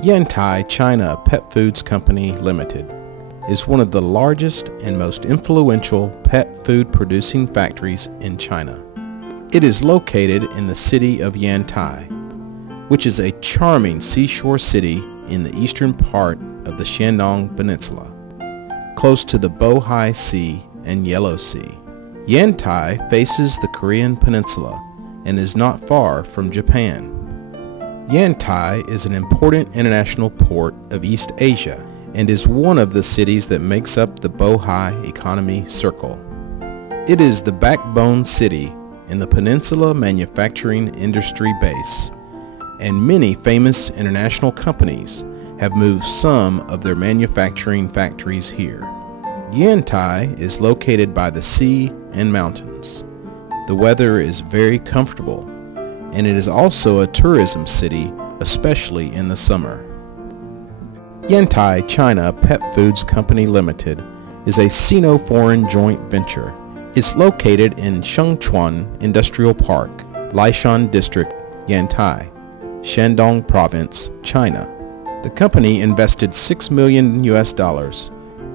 Yantai China Pet Foods Company Limited is one of the largest and most influential pet food producing factories in China. It is located in the city of Yantai, which is a charming seashore city in the eastern part of the Shandong Peninsula, close to the Bohai Sea and Yellow Sea. Yantai faces the Korean Peninsula and is not far from Japan. Yantai is an important international port of East Asia and is one of the cities that makes up the Bohai Economy Circle. It is the backbone city in the peninsula manufacturing industry base, and many famous international companies have moved some of their manufacturing factories here. Yantai is located by the sea and mountains. The weather is very comfortable, and it is also a tourism city, especially in the summer. Yantai China Pet Foods Company Limited is a Sino-foreign joint venture. It's located in Shengchuan Industrial Park, Laishan District, Yantai, Shandong Province, China. The company invested $6 million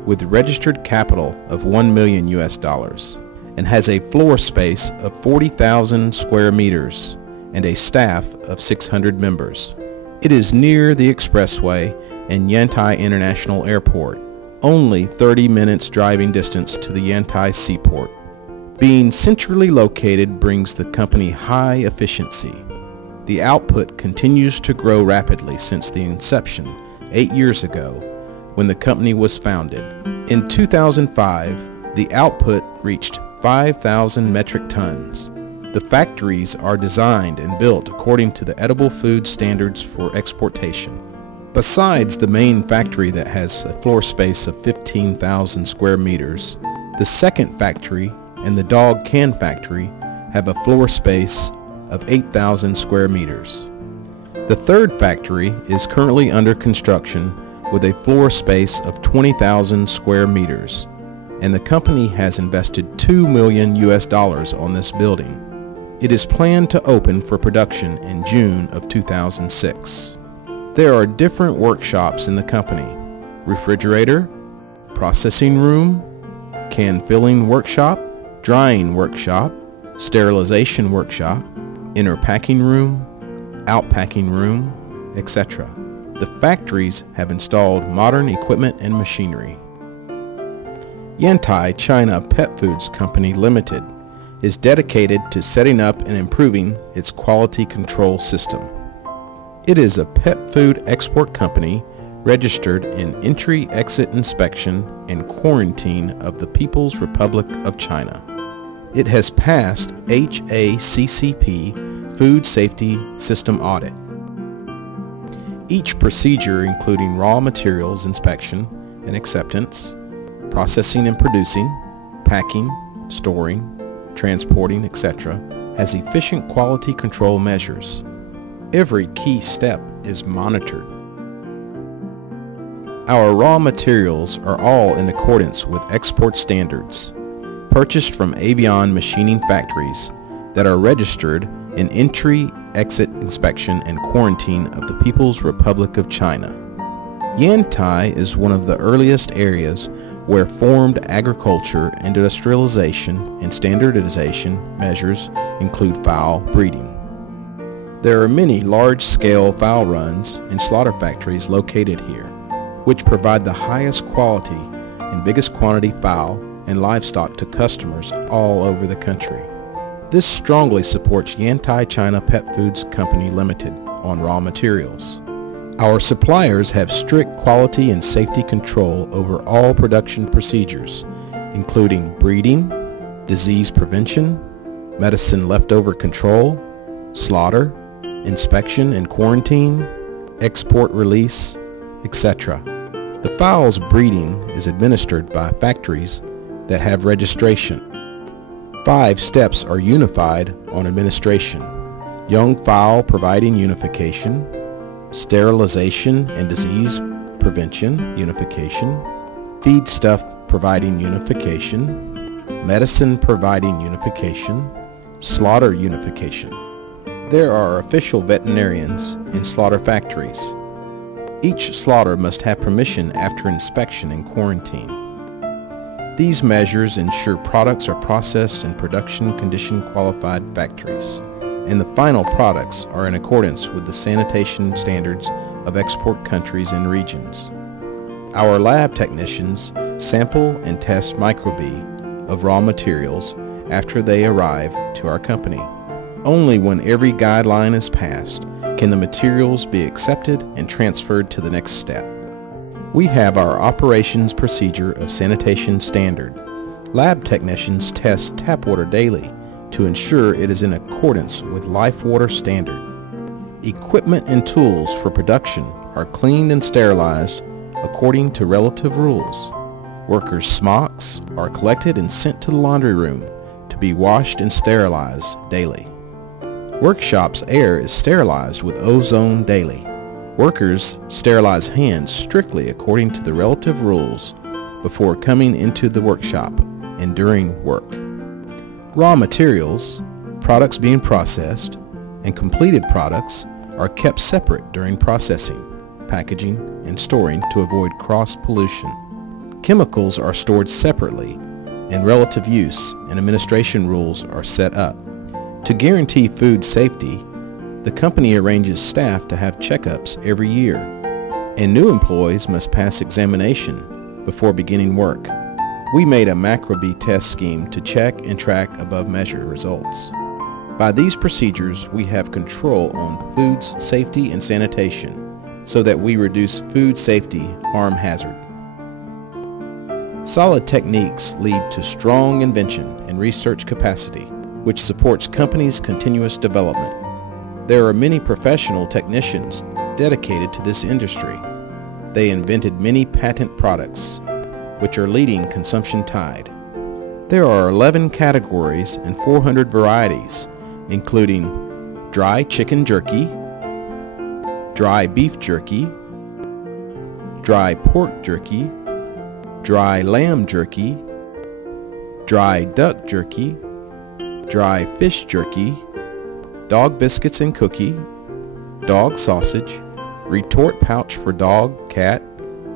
with registered capital of $1 million and has a floor space of 40,000 square meters and a staff of 600 members. It is near the expressway and Yantai International Airport, only 30 minutes driving distance to the Yantai seaport. Being centrally located brings the company high efficiency. The output continues to grow rapidly since the inception 8 years ago when the company was founded. In 2005, the output reached 5,000 metric tons. The factories are designed and built according to the edible food standards for exportation. Besides the main factory that has a floor space of 15,000 square meters, the second factory and the dog can factory have a floor space of 8,000 square meters. The third factory is currently under construction with a floor space of 20,000 square meters, and the company has invested $2 million on this building. It is planned to open for production in June of 2006. There are different workshops in the company: refrigerator, processing room, can filling workshop, drying workshop, sterilization workshop, inner packing room, outpacking room, etc. The factories have installed modern equipment and machinery. Yantai China Pet Foods Company Limited is dedicated to setting up and improving its quality control system. It is a pet food export company registered in Entry-Exit Inspection and Quarantine of the People's Republic of China. It has passed HACCP Food Safety System Audit. Each procedure, including raw materials inspection and acceptance, processing and producing, packing, storing, transporting, etc., has efficient quality control measures. Every key step is monitored. Our raw materials are all in accordance with export standards, purchased from avian machining factories that are registered in Entry, Exit Inspection and Quarantine of the People's Republic of China. Yantai is one of the earliest areas where formed agriculture, industrialization, and standardization measures include fowl breeding. There are many large-scale fowl runs and slaughter factories located here, which provide the highest quality and biggest quantity fowl and livestock to customers all over the country. This strongly supports Yantai China Pet Foods Company Limited on raw materials. Our suppliers have strict quality and safety control over all production procedures, including breeding, disease prevention, medicine leftover control, slaughter, inspection and quarantine, export release, etc. The fowl's breeding is administered by factories that have registration. 5 steps are unified on administration: young fowl providing unification, sterilization and disease prevention unification, feed stuff providing unification, medicine providing unification, slaughter unification. There are official veterinarians in slaughter factories. Each slaughter must have permission after inspection and quarantine. These measures ensure products are processed in production condition qualified factories, and the final products are in accordance with the sanitation standards of export countries and regions. Our lab technicians sample and test microbe of raw materials after they arrive to our company. Only when every guideline is passed can the materials be accepted and transferred to the next step. We have our operations procedure of sanitation standard. Lab technicians test tap water daily to ensure it is in accordance with life water standard. Equipment and tools for production are cleaned and sterilized according to relative rules. Workers' smocks are collected and sent to the laundry room to be washed and sterilized daily. Workshops' air is sterilized with ozone daily. Workers sterilize hands strictly according to the relative rules before coming into the workshop and during work. Raw materials, products being processed, and completed products are kept separate during processing, packaging, and storing to avoid cross-pollution. Chemicals are stored separately, and relative use and administration rules are set up. To guarantee food safety, the company arranges staff to have checkups every year, and new employees must pass examination before beginning work. We made a macrobee test scheme to check and track above measure results. By these procedures, we have control on food's safety and sanitation so that we reduce food safety harm hazard. Solid techniques lead to strong invention and research capacity, which supports companies' continuous development. There are many professional technicians dedicated to this industry. They invented many patent products, which are leading consumption tide. There are 11 categories and 400 varieties, including dry chicken jerky, dry beef jerky, dry pork jerky, dry lamb jerky, dry duck jerky, dry fish jerky, dog biscuits and cookie, dog sausage, retort pouch for dog, cat,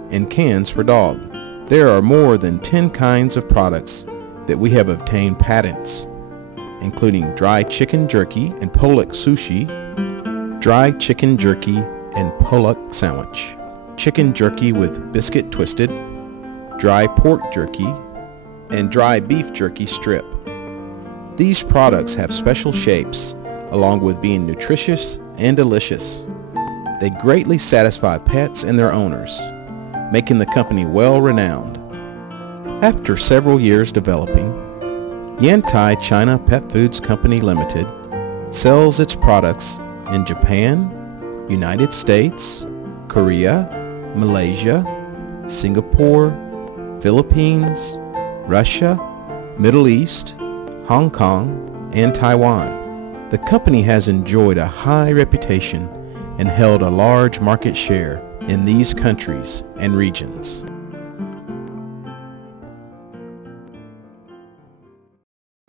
and cans for dog. There are more than 10 kinds of products that we have obtained patents, including dry chicken jerky and pollock sushi, dry chicken jerky and pollock sandwich, chicken jerky with biscuit twisted, dry pork jerky, and dry beef jerky strip. These products have special shapes, along with being nutritious and delicious. They greatly satisfy pets and their owners, making the company well-renowned. After several years developing, Yantai China Pet Foods Company Limited sells its products in Japan, United States, Korea, Malaysia, Singapore, Philippines, Russia, Middle East, Hong Kong, and Taiwan. The company has enjoyed a high reputation and held a large market share in these countries and regions.